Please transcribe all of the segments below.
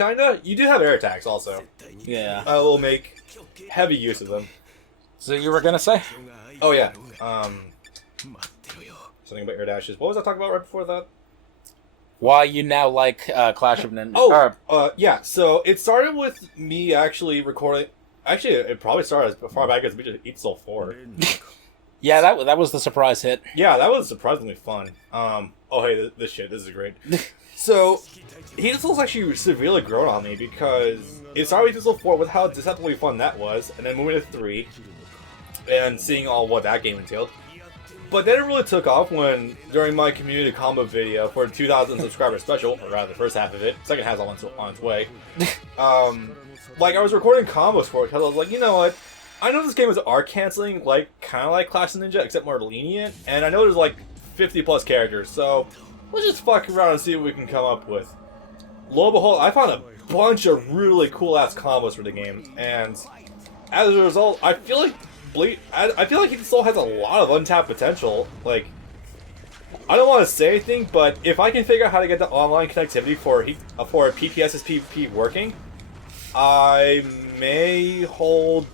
Kinda. You do have air attacks also. Yeah. I will make heavy use of them. So you were gonna say? Oh yeah. Something about air dashes. What was I talking about right before that? Why you now like Clash of Ninja? Yeah. So it started with me actually recording. Actually, it probably started as far back as Bleach Ichigo 4. Yeah, that was the surprise hit. Yeah, that was surprisingly fun. Oh hey, this is great. So, Ichigo's actually severely grown on me because it started with Ichigo 4 with how deceptively fun that was, and then moving to 3, and seeing all what that game entailed. But then it really took off when, during my community combo video for the 2,000 subscriber special, or rather the first half of it, second half's on its way, like I was recording combos for it because I was like, you know what, I know this game is arc canceling, like kind of like Clash of Ninja, except more lenient, and I know there's like 50 plus characters, so let's just fuck around and see what we can come up with. Lo and behold, I found a bunch of really cool ass combos for the game, and as a result, I feel like I feel like he still has a lot of untapped potential. Like, I don't want to say anything, but if I can figure out how to get the online connectivity for PPS's PvP working, I may hold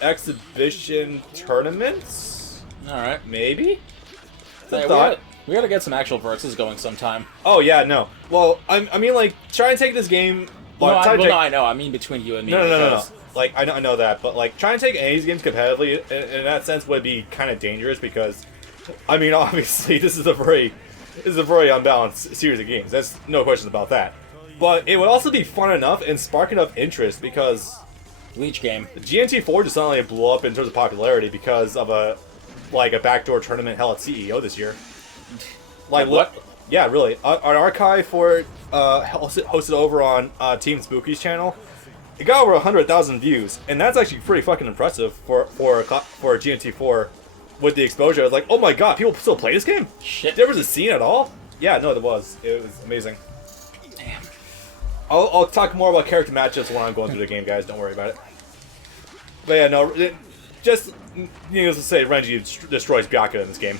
exhibition tournaments. All right, maybe. Hey, we gotta get some actual verses going sometime. Oh yeah, no. Well, I mean, like, try and take this game. Well, no, I know. I mean, between you and me. No. Like, I know that, but like, trying to take any of these games competitively in that sense would be kind of dangerous because, I mean, obviously this is a very unbalanced series of games. There's no question about that. But it would also be fun enough and spark enough interest because Bleach game. GNT4 just suddenly blew up in terms of popularity because of a backdoor tournament held at CEO this year. Like what? Yeah, really. An archive for it, hosted over on Team Spooky's channel. It got over 100,000 views, and that's actually pretty fucking impressive for GNT4 with the exposure. I was like, oh my god, people still play this game? Shit. There was a scene at all? Yeah, no, there was. It was amazing. Damn. I'll talk more about character matchups when I'm going through the game, guys. Don't worry about it. But yeah, no, just needless to say, Renji destroys Byakuya in this game,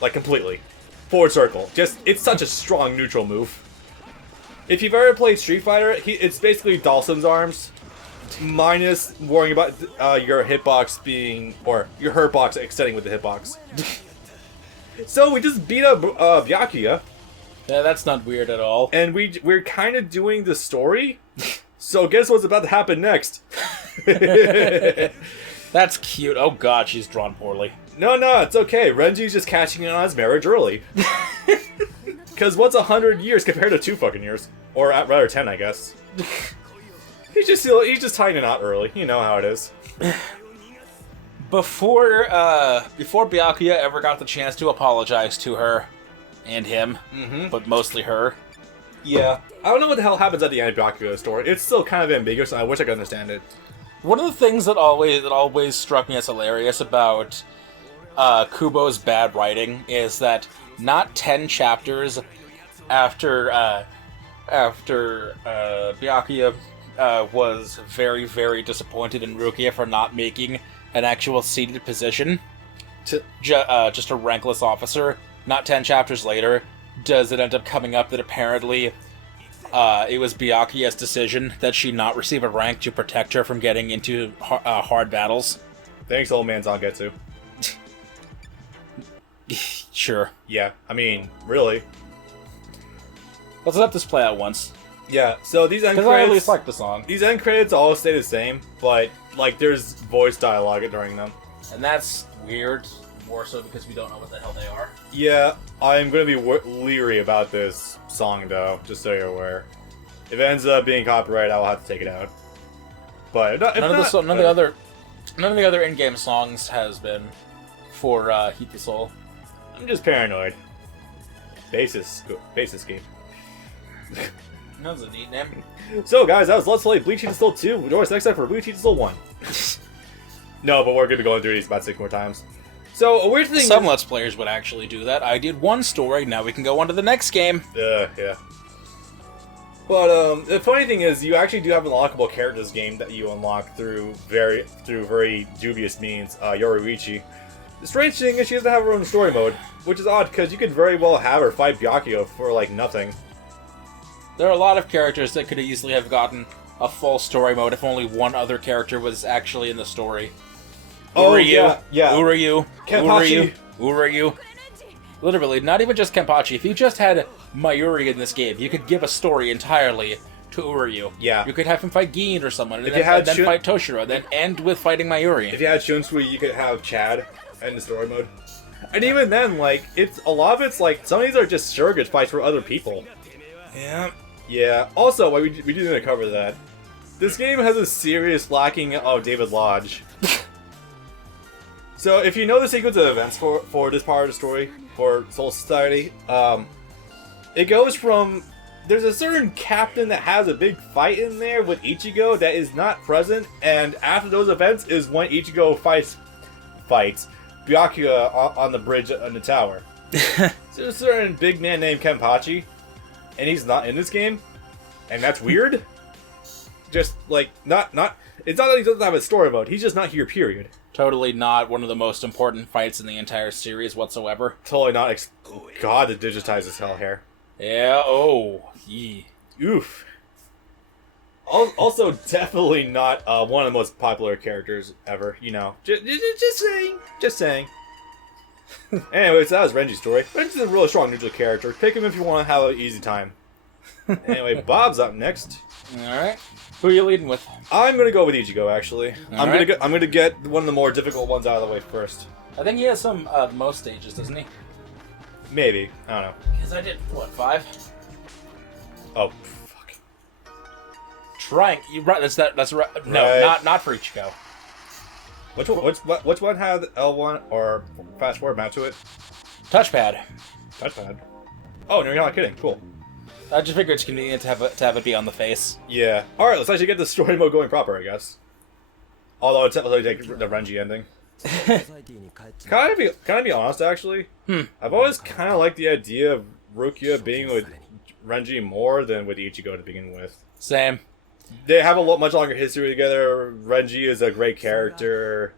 like completely. Forward circle. Just, it's such a strong neutral move. If you've ever played Street Fighter, it's basically Dhalsim's arms, minus worrying about your hitbox being, or your hurtbox extending with the hitbox. So we just beat up Byakuya. Yeah, that's not weird at all. And we're kind of doing the story. So guess what's about to happen next? That's cute. Oh god, she's drawn poorly. No, it's okay. Renji's just catching in on his marriage early. Because what's 100 years compared to 2 fucking years? Or rather 10, I guess. He's just tying it out early. You know how it is. Before Byakuya ever got the chance to apologize to her and him, but mostly her. Yeah. I don't know what the hell happens at the end of Byakuya's story. It's still kind of ambiguous, and I wish I could understand it. One of the things that always struck me as hilarious about Kubo's bad writing is that not 10 chapters after Byakuya was very, very disappointed in Rukia for not making an actual seated position, just a rankless officer, not 10 chapters later, does it end up coming up that apparently it was Byakuya's decision that she not receive a rank to protect her from getting into hard battles. Thanks, old man Zangetsu. Sure. Yeah, I mean, really. Let's let this play out once. Yeah, so these end credits... Because I at least like the song. These end credits all stay the same, but, like, there's voice dialogue during them. And that's weird, more so because we don't know what the hell they are. Yeah, I'm going to be leery about this song, though, just so you're aware. If it ends up being copyrighted, I will have to take it out. But none of the other in-game songs has been for Heat the Soul. I'm just paranoid. Basis game. That's a neat name. So, guys, that was Let's Play Bleach Heat Soul 2. Join us next time for Bleach Heat Soul 1. No, but we're going to be going through these about 6 more times. So, a weird thing Some Let's Players would actually do that. I did one story, now we can go on to the next game. Yeah. But, the funny thing is, you actually do have an unlockable character in this game that you unlock through very dubious means, Yoruichi. The strange thing is she doesn't have her own story mode, which is odd, because you could very well have her fight Byakuya for, like, nothing. There are a lot of characters that could easily have gotten a full story mode if only one other character was actually in the story. Yeah. Uryu. Kenpachi. Uryu. Literally, not even just Kenpachi. If you just had Mayuri in this game, you could give a story entirely to Uryu. Yeah. You could have him fight Gin or someone, and then fight Toshiro, and then end with fighting Mayuri. If you had Shunsui, you could have Chad in the story mode. And even then, like, it's a lot of it's like, some of these are just surrogate fights for other people. Yeah. Yeah. Also, we didn't cover that. This game has a serious lacking of David Lodge. So, if you know the sequence of events for this part of the story, for Soul Society, it goes from... There's a certain captain that has a big fight in there with Ichigo that is not present, and after those events is when Ichigo fights Byakuya on the bridge on the tower. There's a certain big man named Kenpachi, and he's not in this game, and that's weird. Just, like, not... It's not that he doesn't have a story mode, he's just not here, period. Totally not one of the most important fights in the entire series whatsoever. Totally not... God, it digitizes hell hair. Yeah, oh. Yee. Oof. Also, definitely not one of the most popular characters ever, you know. Just saying. Just saying. Anyways, that was Renji's story. Renji's a really strong neutral character. Pick him if you want to have an easy time. Anyway, Bob's up next. Alright. Who are you leading with? I'm gonna go with Ichigo, actually. I'm gonna get one of the more difficult ones out of the way first. I think he has some most stages, doesn't he? Maybe. I don't know. Because I did, what, 5? Oh, fuck. Trying. You right? That's right. No, Right. not for Ichigo. Which one had L1 or fast forward mount to it? Touchpad. Touchpad. Oh no, you're not kidding. Cool. I just figured it's convenient to have it be on the face. Yeah. All right, let's actually get the story mode going proper, I guess. Although it's definitely take the Renji ending. Can I be honest, actually? I've always kind of liked the idea of Rukia being with Renji more than with Ichigo to begin with. Same. They have a much longer history together. Renji is a great character.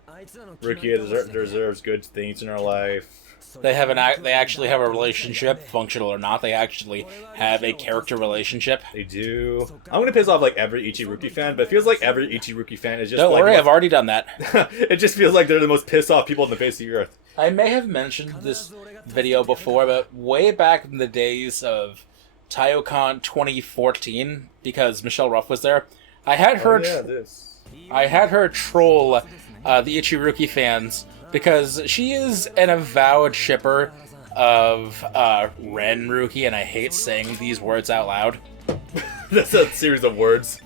Rukia deserves good things in her life. They actually have a relationship, functional or not. They actually have a character relationship. They do. I'm gonna piss off like every Ichiruki fan, but it feels like every Ichiruki fan is just. Don't worry, I've already done that. It just feels like they're the most pissed off people on the face of the earth. I may have mentioned this video before, but way back in the days of TaioCon 2014, because Michelle Ruff was there, I had her. I had her troll the Ichiruki fans. Because she is an avowed shipper of Ren Ruki, and I hate saying these words out loud. That's a series of words.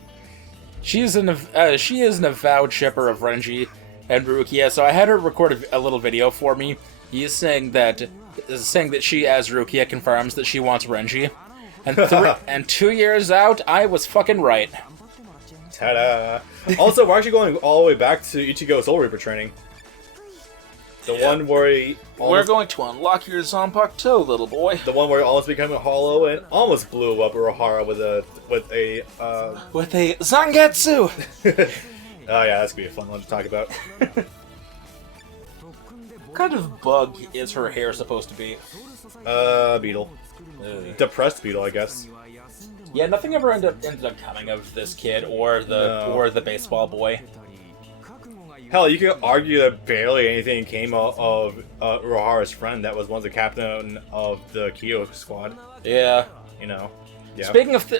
She is an avowed shipper of Renji and Rukia, so I had her record a little video for me. He's saying that she, as Rukia, confirms that she wants Renji. And 2 years out, I was fucking right. Ta-da! Also, we're actually going all the way back to Ichigo Soul Reaper training. The one where we're going to unlock your Zanpakuto, little boy. The one where he almost became a hollow and almost blew up Urahara with a Zangetsu. Oh yeah, that's gonna be a fun one to talk about. What kind of bug is her hair supposed to be? Beetle. Depressed beetle, I guess. Yeah, nothing ever ended up coming of this kid or the baseball boy. Hell, you could argue that barely anything came of Urahara's friend that was once the captain of the Kyo squad. Yeah. You know. Yeah.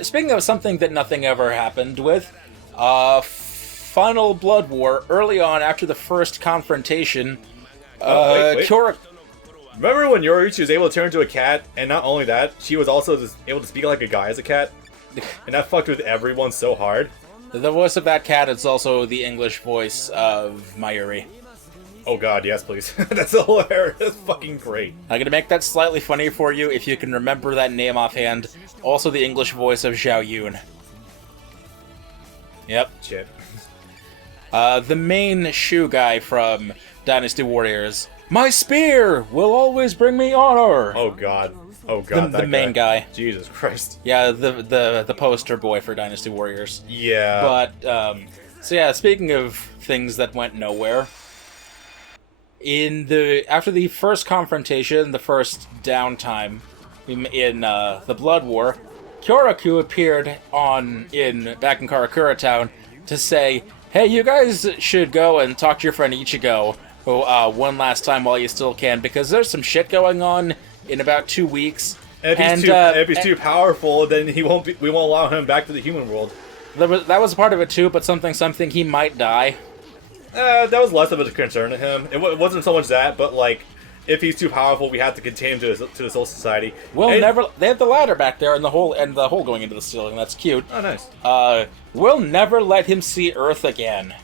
Speaking of something that nothing ever happened with, Final Blood War, early on after the first confrontation, wait. Kyoriko... Remember when Yoruichi was able to turn into a cat, and not only that, she was also able to speak like a guy as a cat? And that fucked with everyone so hard. The voice of that cat is also the English voice of Mayuri. Oh god, yes please. That's hilarious. That's fucking great. I'm gonna make that slightly funny for you if you can remember that name offhand. Also the English voice of Zhao Yun. Yep. Shit. The main shoe guy from Dynasty Warriors. My spear will always bring me honor! Oh god. Oh god, the main guy. Jesus Christ. Yeah, the poster boy for Dynasty Warriors. Yeah. But, so yeah, speaking of things that went nowhere, after the first confrontation, the first downtime in the Blood War, Kyoraku appeared back in Karakura Town to say, hey, you guys should go and talk to your friend Ichigo one last time while you still can, because there's some shit going on in about 2 weeks. And if he's too powerful, then we won't allow him back to the human world. That was part of it too, but something he might die. That was less of a concern to him. It wasn't so much that, but like, if he's too powerful, we have to contain him to the Soul Society. They have the ladder back there and the hole going into the ceiling. That's cute. Oh, nice. We'll never let him see Earth again.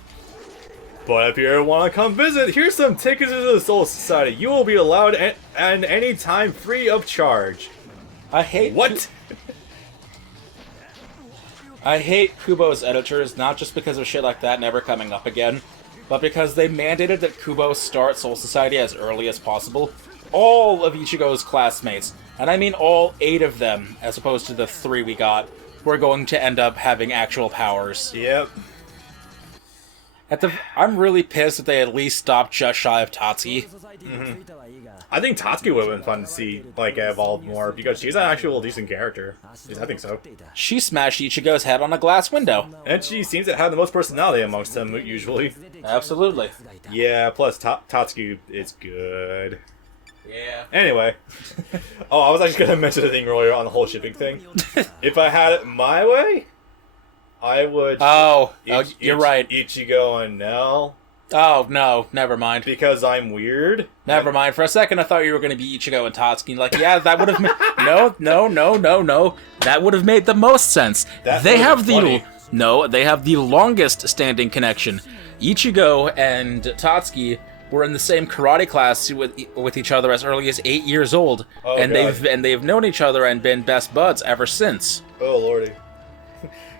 But if you ever want to come visit, here's some tickets to the Soul Society. You will be allowed and any time free of charge. I hate what? I hate Kubo's editors, not just because of shit like that never coming up again, but because they mandated that Kubo start Soul Society as early as possible. All of Ichigo's classmates, and I mean all 8 of them, as opposed to the 3 we got, were going to end up having actual powers. Yep. I'm really pissed that they at least stopped just shy of Tatsuki. Mm-hmm. I think Tatsuki would have been fun to see, like, evolve more, because she's an actual decent character. I think so. She smashed Ichigo's head on a glass window. And she seems to have the most personality amongst them, usually. Absolutely. Yeah, plus Tatsuki is good. Yeah. Anyway. Oh, I was actually going to mention the thing earlier on the whole shipping thing. If I had it my way, I would... you're right. Ichigo and Nell. Oh, no, never mind. Because I'm weird? Never mind. For a second, I thought you were going to be Ichigo and Tatsuki. Like, yeah, that would have made... No. That would have made the most sense. They have the longest standing connection. Ichigo and Tatsuki were in the same karate class with each other as early as 8 years old. Oh, and God. they've known each other and been best buds ever since. Oh, lordy.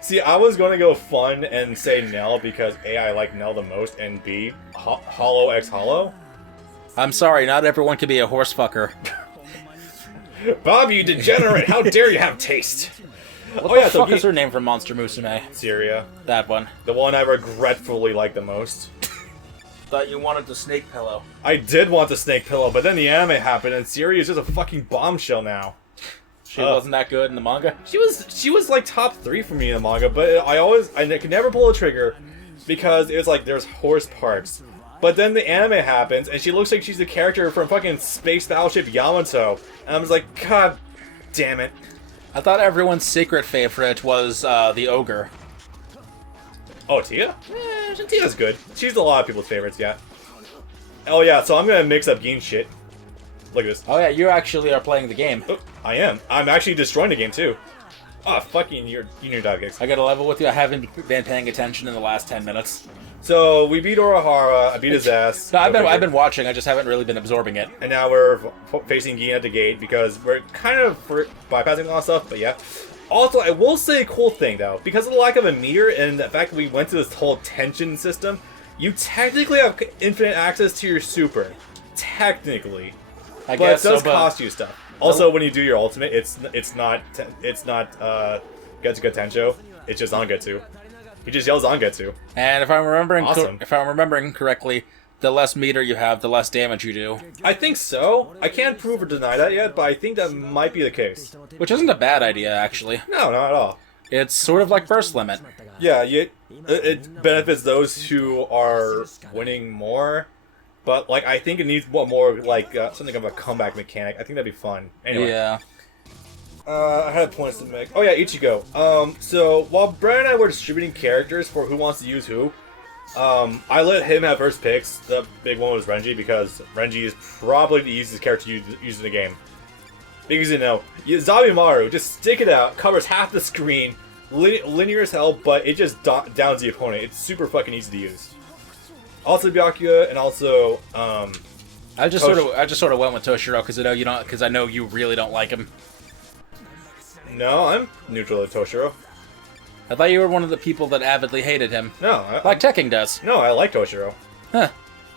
See, I was going to go fun and say Nell because A, I like Nell the most, and B, Hollow x Hollow. I'm sorry, not everyone can be a horse fucker. Bob, you degenerate! How dare you have taste? What the fuck is her name from Monster Musume? Syria. That one. The one I regretfully like the most. Thought you wanted the snake pillow. I did want the snake pillow, but then the anime happened, and Syria is just a fucking bombshell now. She wasn't that good in the manga? She was like top 3 for me in the manga, but I could never pull a trigger because it was like there's horse parts. But then the anime happens and she looks like she's the character from fucking Space Battleship Yamato. And I was like, God damn it. I thought everyone's secret favorite was the ogre. Oh, Tia? Tia's good. She's a lot of people's favorites, yeah. Oh yeah, so I'm gonna mix up game shit. Look at this. Oh yeah, you actually are playing the game. Oh, I am. I'm actually destroying the game too. Ah, fucking you new dog gigs. I got a level with you. I haven't been paying attention in the last 10 minutes. So we beat Urahara. I beat his ass. No, I've been watching. I just haven't really been absorbing it. And now we're facing Gin at the gate because we're kind of bypassing a lot of stuff. But yeah. Also, I will say a cool thing though, because of the lack of a meter and the fact that we went to this whole tension system, you technically have infinite access to your super. Technically. But it does cost you stuff. Also, when you do your ultimate, it's not Getsuga Tensho. It's just Zangetsu. He just yells Zangetsu. And if I'm remembering correctly, the less meter you have, the less damage you do. I think so. I can't prove or deny that yet, but I think that might be the case. Which isn't a bad idea, actually. No, not at all. It's sort of like burst limit. Yeah, it benefits those who are winning more. But, like, I think it needs more, like, something of a comeback mechanic. I think that'd be fun. Anyway. Yeah. I had points to make. Oh, yeah, Ichigo. So, while Brad and I were distributing characters for who wants to use who, I let him have first picks. The big one was Renji, because Renji is probably the easiest character to use in the game. Because, Zabimaru, just stick it out, covers half the screen, linear as hell, but it just downs the opponent. It's super fucking easy to use. Also Byakuya, and also I just sort of went with Toshiro because I know you really don't like him. No, I'm neutral to Toshiro. I thought you were one of the people that avidly hated him. No, like Tekking does. No, I like Toshiro. Huh.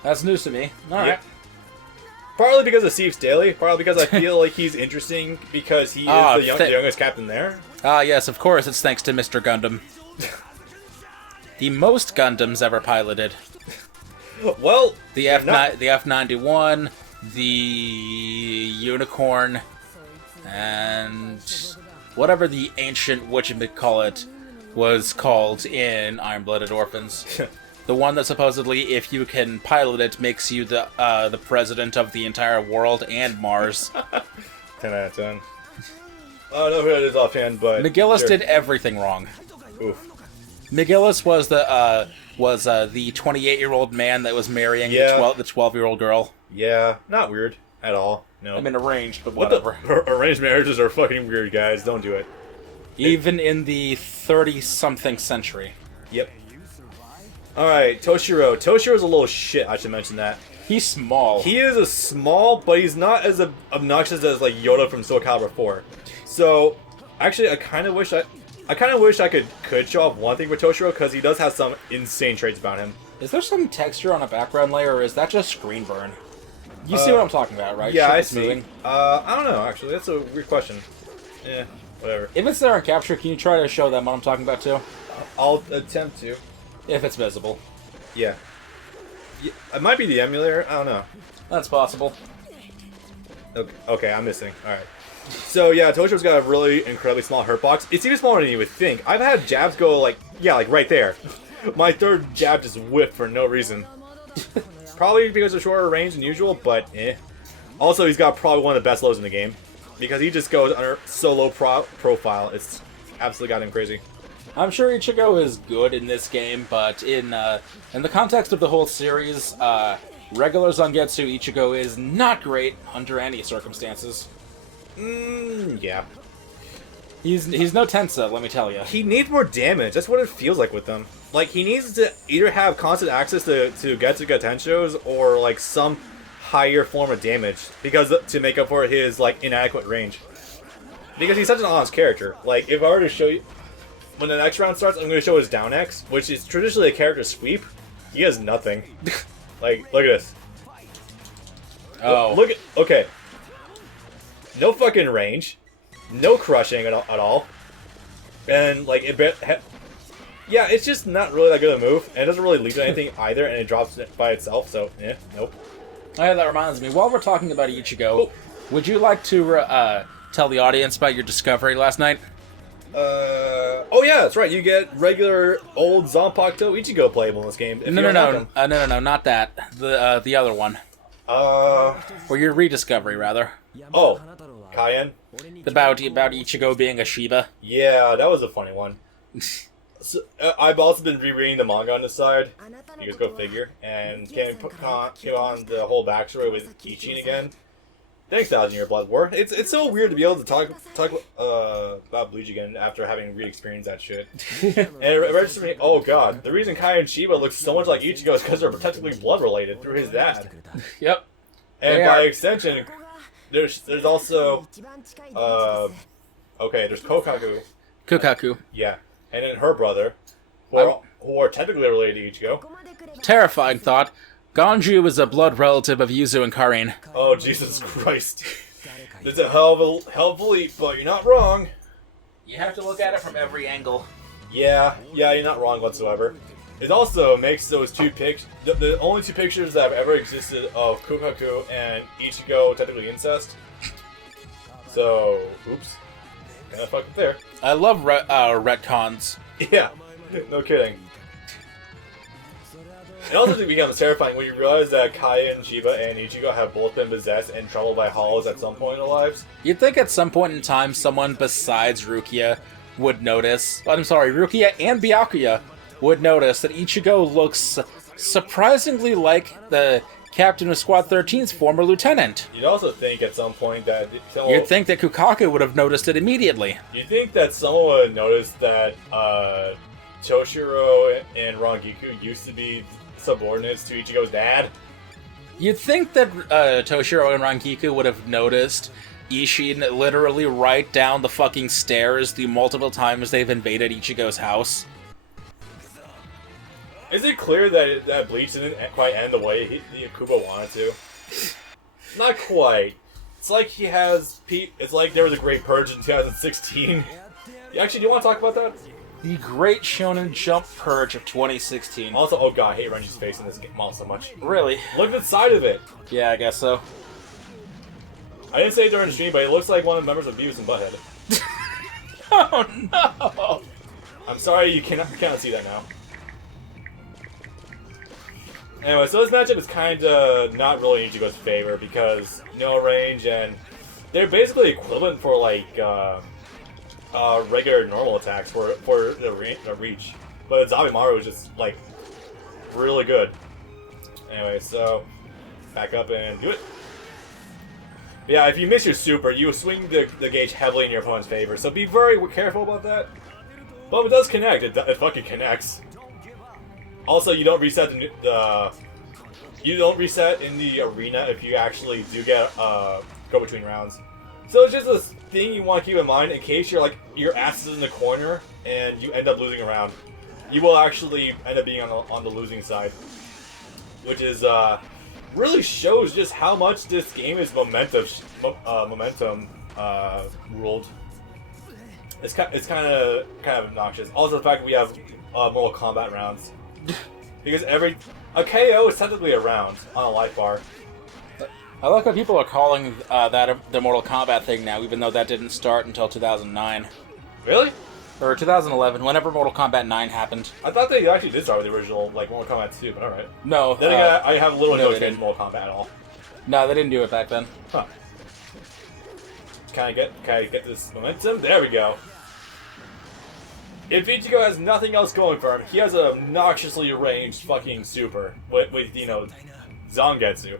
That's news to me. All right. Partly because of Steve's Daily, partly because I feel like he's interesting because he is the youngest captain there. Ah, yes, of course. It's thanks to Mr. Gundam. The most Gundams ever piloted. Well, the F91, the Unicorn, and whatever the ancient whatchamacallit was called in Iron-Blooded Orphans. The one that supposedly, if you can pilot it, makes you the president of the entire world and Mars. 10 out of 10. I don't know who that is offhand, but... McGillis did everything wrong. Oof. McGillis was the 28-year-old man that was marrying the 12-year-old girl. Yeah, not weird at all. No. I mean, arranged, but whatever. Arranged marriages are fucking weird, guys. Don't do it. Even in the 30-something century. Yep. Alright, Toshiro. Toshiro's a little shit, I should mention that. He's small. He is a small, but he's not as obnoxious as, like, Yoda from Soul Calibur 4. So, actually, I kind of wish I could show off one thing with Toshiro, because he does have some insane traits about him. Is there some texture on a background layer, or is that just screen burn? You see what I'm talking about, right? Yeah, I Shit see. moving. I don't know, actually. That's a weird question. Whatever. If it's there on capture, can you try to show them what I'm talking about, too? I'll attempt to. If it's visible. Yeah. It might be the emulator. I don't know. That's possible. Okay, I'm missing. Alright. So, yeah, Toshiro's got a really incredibly small hurt box. It's even smaller than you would think. I've had jabs go, like right there. My third jab just whipped for no reason. Probably because of shorter range than usual, but eh. Also, he's got probably one of the best lows in the game. Because he just goes under so low profile. It's absolutely goddamn crazy. I'm sure Ichigo is good in this game, but in the context of the whole series, regular Zangetsu Ichigo is not great under any circumstances. Yeah. He's no Tensa, let me tell you. He needs more damage. That's what it feels like with him. Like, he needs to either have constant access to Getsuga Tenshos or, like, some higher form of damage because to make up for his, like, inadequate range. Because he's such an honest character. Like, if I were to show you... When the next round starts, I'm going to show his down X, which is traditionally a character sweep. He has nothing. Like, look at this. Oh. Look at... Okay. No fucking range. No crushing at all. And, like, yeah, it's just not really that good a move. And it doesn't really lead to anything either, and it drops it by itself, so, nope. Oh, yeah, that reminds me. While we're talking about Ichigo, would you like to tell the audience about your discovery last night? Oh yeah, that's right. You get regular old Zanpakuto Ichigo playable in this game. No, not that. The other one. Or your rediscovery, rather. Oh, Cayenne? About Ichigo being a Shiba. Yeah, that was a funny one. So, I've also been rereading the manga on the side. You guys go figure. And came on the whole backstory with Ichin again. Thanks, 1,000-Year Blood War. It's so weird to be able to talk about Bleach again after having re-experienced that shit. And it registered me, oh god, the reason Kai and Shiba look so much like Ichigo is because they're technically blood-related through his dad. Yep. And by extension, there's also, there's Kokaku. Yeah. And then her brother, who are technically related to Ichigo. Terrifying thought. Ganju is a blood relative of Yuzu and Karin. Oh, Jesus Christ. It's a hell of a leap, but you're not wrong. You have to look at it from every angle. Yeah, you're not wrong whatsoever. It also makes those two pictures, the only two pictures that have ever existed of Kokaku and Ichigo technically incest. So, oops. Kinda fucked up there. I love retcons. Yeah, no kidding. It also becomes terrifying when you realize that Kaya and Shiba and Ichigo have both been possessed and troubled by hollows at some point in their lives. You'd think at some point in time someone besides Rukia would notice, Rukia and Byakuya would notice that Ichigo looks surprisingly like the captain of Squad 13's former lieutenant. You'd also think at some point that... You'd think that Kukaku would have noticed it immediately. You'd think that someone would have noticed that Toshiro and Rangiku used to be subordinates to Ichigo's dad. You'd think that Toshiro and Rangiku would have noticed Ishin literally right down the fucking stairs the multiple times they've invaded Ichigo's house. Is it clear that Bleach didn't quite end the way Kubo wanted to? Not quite. It's like it's like there was a Great Purge in 2016. Actually, do you want to talk about that? The Great Shonen Jump Purge of 2016. Also, oh god, I hate Renji's face in this game so much. Really? Look at the side of it! Yeah, I guess so. I didn't say it during the stream, but it looks like one of the members of Beavis and Butthead. Oh no! I'm sorry you cannot see that now. Anyway, so this matchup is kind of not really in Ichigo's favor because no range and they're basically equivalent for like regular normal attacks for the reach, but Zabimaru is just like really good. Anyway, so back up and do it. Yeah, if you miss your super, you swing the gauge heavily in your opponent's favor, so be very careful about that. But if it does connect, it fucking connects. Also, you don't reset you don't reset in the arena if you actually do get go between rounds. So it's just a thing you want to keep in mind in case you're like your ass is in the corner and you end up losing a round. You will actually end up being on the losing side, which is really shows just how much this game is momentum ruled. It's kind of obnoxious. Also, the fact that we have Mortal Kombat rounds, because a KO is technically a round on a life bar. I like how people are calling that the Mortal Kombat thing now, even though that didn't start until 2009. Really? Or 2011, whenever Mortal Kombat 9 happened. I thought they actually did start with the original, like, Mortal Kombat 2, but alright. No. Then again, I have little no experience in Mortal Kombat at all. No, they didn't do it back then. Huh. Can I get this momentum? There we go. If Ichigo has nothing else going for him, he has an obnoxiously ranged fucking super with you know, Zangetsu.